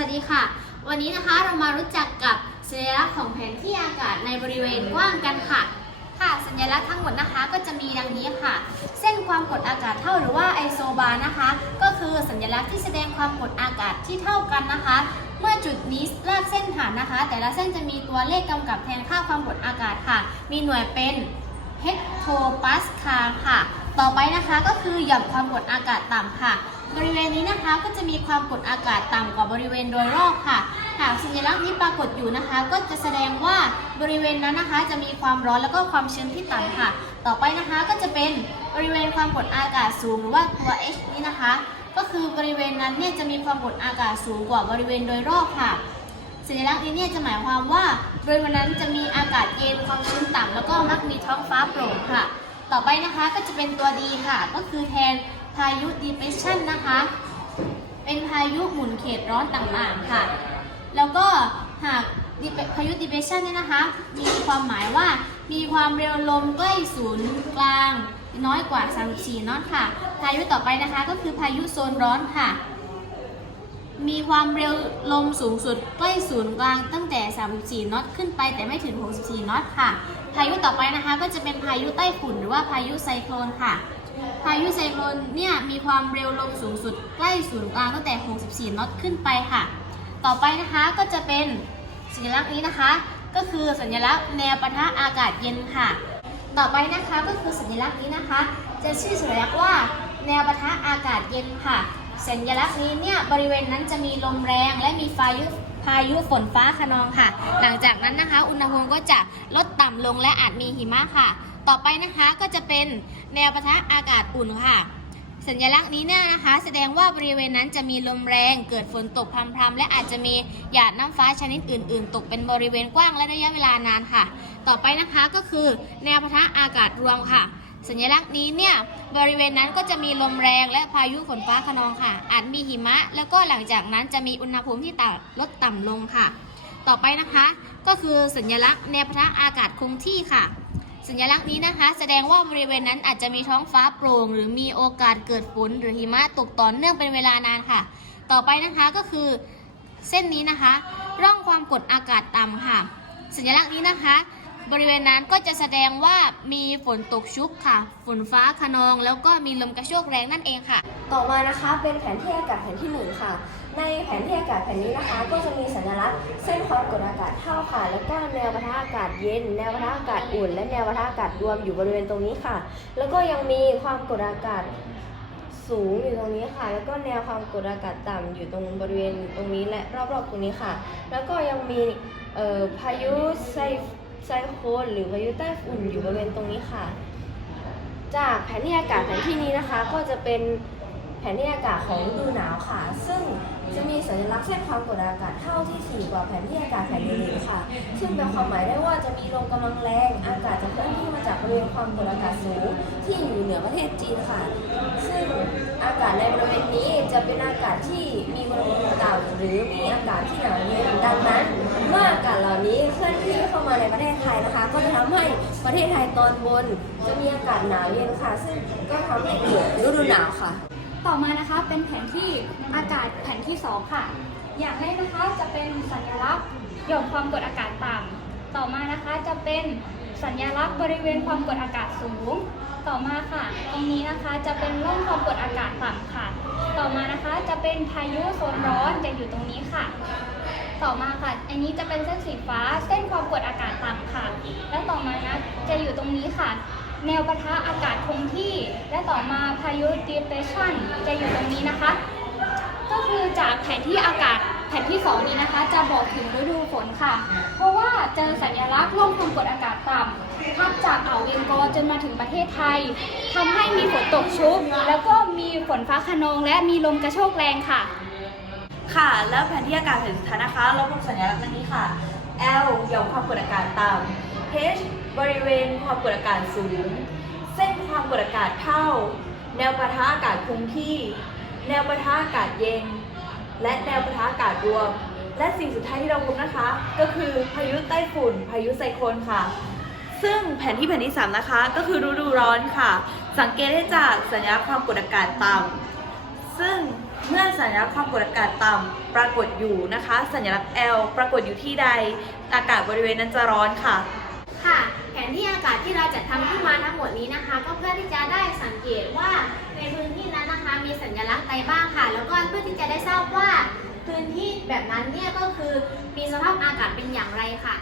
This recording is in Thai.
วัสดีค่ะ วันนี้นะคะเรามารู้จักกับสัญลักษณ์ของแผนที่อากาศในบริเวณกว้างกันค่ะ ค่ะ สัญลักษณ์ทั้งหมดนะคะก็จะมีดังนี้ค่ะ เส้นความกดอากาศเท่าหรือว่าไอโซบาร์นะคะ ก็คือสัญลักษณ์ที่แสดงความกดอากาศที่เท่ากันนะคะ เมื่อจุดนี้ลากเส้นผ่านนะคะ แต่ละเส้นจะมีตัวเลขกำกับแทนค่าความกดอากาศค่ะ มีหน่วยเป็นเฮกโทปาสคาค่ะ ต่อไปนะคะก็คือหย่อมความกดอากาศต่ำค่ะ บริเวณนี้นะคะก็จะมีความกดอากาศต่ำกว่าบริเวณโดยรอบค่ะ หากสัญลักษณ์นี้ปรากฏอยู่นะคะ ก็จะแสดงว่าบริเวณนั้นนะคะ จะมีความร้อนแล้วก็ความชื้นที่ต่ำค่ะ ต่อไปนะคะก็จะเป็นบริเวณความกดอากาศสูงหรือว่าตัว H นี้นะคะ ก็คือบริเวณนั้นเนี่ยจะมีความกดอากาศสูงกว่าบริเวณโดยรอบค่ะ สัญลักษณ์นี้เนี่ยจะหมายความว่าบริเวณนั้นจะมีอากาศเย็นความชื้นต่ำแล้วก็มักมีท้องฟ้าโปร่งค่ะ ต่อไปนะคะก็จะเป็นตัวดีค่ะ ก็คือแทน พายุ depression นะคะ เป็นพายุหมุนเขตร้อนต่างๆค่ะ แล้วก็หากพายุ depression เนี่ยนะคะ มีความหมายว่ามีความเร็วลมใกล้ศูนย์กลาง น้อยกว่า 34นอตค่ะ พายุต่อไปนะคะก็คือพายุโซนร้อนค่ะ มีความเร็วลมสูงสุดใกล้ศูนย์กลางตั้งแต่ 34นอตขึ้นไปแต่ไม่ถึง 64นอตค่ะ พายุต่อไปนะคะก็จะเป็นพายุไต้ฝุ่นหรือว่าพายุไซโคลนค่ะ พายุไซโคลนเนี่ยมีความเร็วลมสูงสุดใกล้ศูนย์กลางตั้งแต่ 64นอตขึ้นไปค่ะ ต่อไปนะคะก็จะเป็นสัญลักษณ์นี้นะคะ ก็คือสัญลักษณ์แนวปะทะอากาศเย็นค่ะ ต่อไปนะคะก็คือสัญลักษณ์นี้นะคะ จะชื่อสัญลักษณ์ว่า แนวปะทะอากาศเย็นค่ะ สัญลักษณ์นี้เนี่ยบริเวณนั้นจะมีลมแรงและมีพายุพายุฝนฟ้าคะนองค่ะ หลังจากนั้นนะคะ อุณหภูมิก็จะลดต่ำลงและอาจมีหิมะค่ะ ต่อไปนะคะก็จะเป็นแนวปะทะอากาศอุ่นค่ะ สัญลักษณ์นี้เนี่ยนะคะ แสดงว่าบริเวณนั้นจะมีลมแรง เกิดฝนตกพรำๆและอาจจะมีหยาดน้ำฟ้าชนิดอื่น ๆ ตกเป็นบริเวณกว้างและระยะเวลานานค่ะ ต่อไปนะคะก็คือแนวปะทะอากาศรวมค่ะ สัญลักษณ์นี้เนี่ยบริเวณนั้นก็จะมีลมแรงและพายุฝนฟ้าคะนองค่ะ อาจมีหิมะ แล้วก็หลังจากนั้นจะมีอุณหภูมิที่ต่ำลดต่ำลงค่ะ ต่อไปนะคะ ก็คือสัญลักษณ์แนวปะทะอากาศคงที่ค่ะ สัญลักษณ์นี้นะคะ แสดงว่าบริเวณนั้นอาจจะมีท้องฟ้าโปร่ง หรือมีโอกาสเกิดฝนหรือหิมะตกต่อเนื่องเป็นเวลานานค่ะ ต่อไปนะคะก็คือเส้นนี้นะคะ ร่องความกดอากาศต่ำค่ะ สัญลักษณ์นี้นะคะ บริเวณนั้นก็จะแสดงว่ามีฝนตกชุกค่ะ ฝนฟ้าคะนอง แล้วก็มีลมกระโชกแรงนั่นเองค่ะ ต่อมานะคะเป็นแผนที่อากาศแผนที่หนึ่งค่ะ ในแผนที่อากาศแผนนี้นะคะ ก็จะมีสัญลักษณ์เส้นความกดอากาศเท่าค่ะ แล้วก็แนวปะทะอากาศเย็น แนวปะทะอากาศอุ่น และแนวปะทะอากาศรวมอยู่บริเวณตรงนี้ค่ะ แล้วก็ยังมีความกดอากาศสูงอยู่ตรงนี้ค่ะ แล้วก็แนวความกดอากาศต่ำอยู่ตรงบริเวณตรงนี้และรอบๆตรงนี้ค่ะ แล้วก็ยังมีพายุไซ ไซโคลนหรือพายุใต้ฝุ่นอยู่บริเวณตรงนี้ค่ะ จากแผนที่อากาศแผนที่นี้นะคะ ก็จะเป็นแผนที่อากาศของฤดูหนาวค่ะ ซึ่งจะมีสัญลักษณ์เส้นความกดอากาศเท่าที่ถี่กว่าแผนที่อากาศแผนอื่นๆค่ะ ซึ่งเป็นความหมายได้ว่าจะมีลมกำลังแรง ริเวณความกดอากาศสูงที่อยู่เหนือประเทศจีนค่ะ ซึ่งอากาศในบริเวณนี้จะเป็นอากาศที่มีอุณหภูมิต่ำหรือมีอากาศที่หนาวเย็นดังนั้น เมื่ออากาศเหล่านี้เคลื่อนที่เข้ามาในประเทศไทยนะคะ ก็จะทำให้ประเทศไทยตอนบน จะมีอากาศหนาวเย็นค่ะ ซึ่งก็ทำให้เกิดฤดูหนาวค่ะ ต่อมานะคะเป็นแผนที่อากาศแผนที่ 2 ค่ะ อย่างแรกนะคะจะเป็นสัญลักษณ์หย่อมความกดอากาศต่ำต่อมานะคะจะเป็น สัญลักษณ์บริเวณความกดอากาศสูง ต่อมาค่ะ ตรงนี้นะคะจะเป็นร่องความกดอากาศต่ำค่ะ ต่อมานะคะจะเป็นพายุโซนร้อนจะอยู่ตรงนี้ค่ะ ต่อมาค่ะ อันนี้จะเป็นเส้นสีฟ้าเส้นความกดอากาศต่ำค่ะ และต่อมานะจะอยู่ตรงนี้ค่ะ แนวปะทะอากาศคงที่ และต่อมาพายุ depression จะอยู่ตรงนี้นะคะ ก็คือจากแผนที่อากาศแผนที่ 2 นี้นะคะ จะบอกถึงฤดูฝนค่ะ เพราะว่าเจอสัญลักษณ์ร่องความกดอากาศ จนมาถึงประเทศไทยทำให้มีฝนตกชุก แล้วก็มีฝนฟ้าคะนองและมีลมกระโชกแรงค่ะ ค่ะ แล้วแผนที่อากาศแผนสุดท้ายนะคะ เราพบสัญลักษณ์ดังนี้ค่ะ L หย่อมความกดอากาศต่ำ H บริเวณความกดอากาศสูง เส้นความกดอากาศเท่า แนวปะทะอากาศคงที่ แนวปะทะอากาศเย็น และแนวปะทะอากาศรวม และสิ่งสุดท้ายที่เราพบนะคะ ก็คือพายุไต้ฝุ่น พายุไซโคลนค่ะ ซึ่งแผนที่แผนที่ 3 นะคะ ก็คือฤดูร้อนค่ะ สังเกตได้จากสัญลักษณ์ความกดอากาศต่ำซึ่งเมื่อสัญลักษณ์ความกดอากาศต่ำปรากฏอยู่นะคะ สัญลักษณ์ L ปรากฏอยู่ที่ใดอากาศบริเวณนั้นจะร้อนค่ะ ค่ะแผนที่อากาศที่เราจัดทำขึ้นมาทั้งหมดนี้นะคะ ก็เพื่อที่จะได้สังเกตว่าในพื้นที่นั้นนะคะ มีสัญลักษณ์ใดบ้างค่ะ แล้วก็เพื่อที่จะได้ทราบว่าพื้นที่แบบนั้นเนี่ยก็คือมีสภาพอากาศเป็นอย่างไรค่ะ